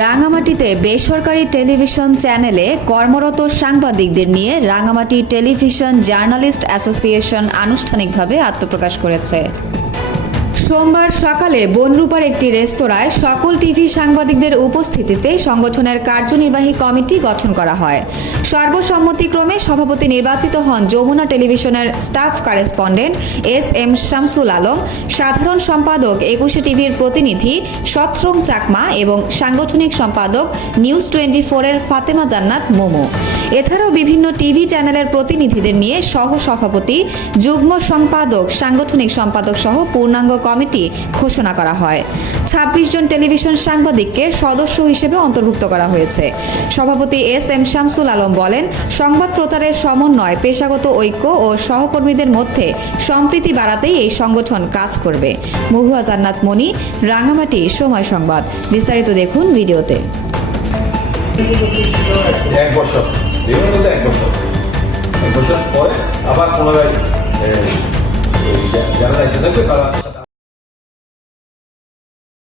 রাঙামাটিতে বেসরকারি টেলিভিশন চ্যানেলে কর্মরত সাংবাদিকদের নিয়ে রাঙামাটি টেলিভিশন জার্নালিস্ট অ্যাসোসিয়েশন আনুষ্ঠানিকভাবে আত্মপ্রকাশ করেছে। সোমবার সকালে বনরূপার একটি রেস্তোরাঁয় সকল টিভি সাংবাদিকদের উপস্থিতিতে সংগঠনের কার্যনির্বাহী কমিটি গঠন করা হয়। সর্বসম্মতিক্রমে সভাপতি নির্বাচিত হন যমুনা টেলিভিশনের staff correspondent S M Shamsul Alam, সাধারণ সম্পাদক একুশে টিভির প্রতিনিধি সত্রং চাকমা এবং সাংগঠনিক সম্পাদক নিউজ টোয়েন্টি ফোরের ফাতেমা জান্নাত মোমো। এছাড়াও বিভিন্ন টিভি চ্যানেলের প্রতিনিধিদের নিয়ে সহ সভাপতি যুগ্ম সম্পাদক, সাংগঠনিক সম্পাদক সহ পূর্ণাঙ্গ কমিটি ঘোষণা করা হয়। ছাব্বিশ জন টেলিভিশন সাংবাদিককে সদস্য হিসেবে অন্তর্ভুক্ত করা হয়েছে। সভাপতি এস এম শামসুল আলম বলেন, সংবাদ প্রচারের সমন্বয়, পেশাগত ঐক্য ও সহকর্মীদের মধ্যে সম্প্রীতি বাড়াতেই এই সংগঠন কাজ করবে। মহুয়া জান্নাত মণি, রাঙামাটি, সময় সংবাদ। বিস্তারিত দেখুন ভিডিওতে। এক বছর। বিভিন্ন বলতে এক বছর। এক বছর পরে আবার পুনরায় যারা দায়িত্বে থাকবে তারা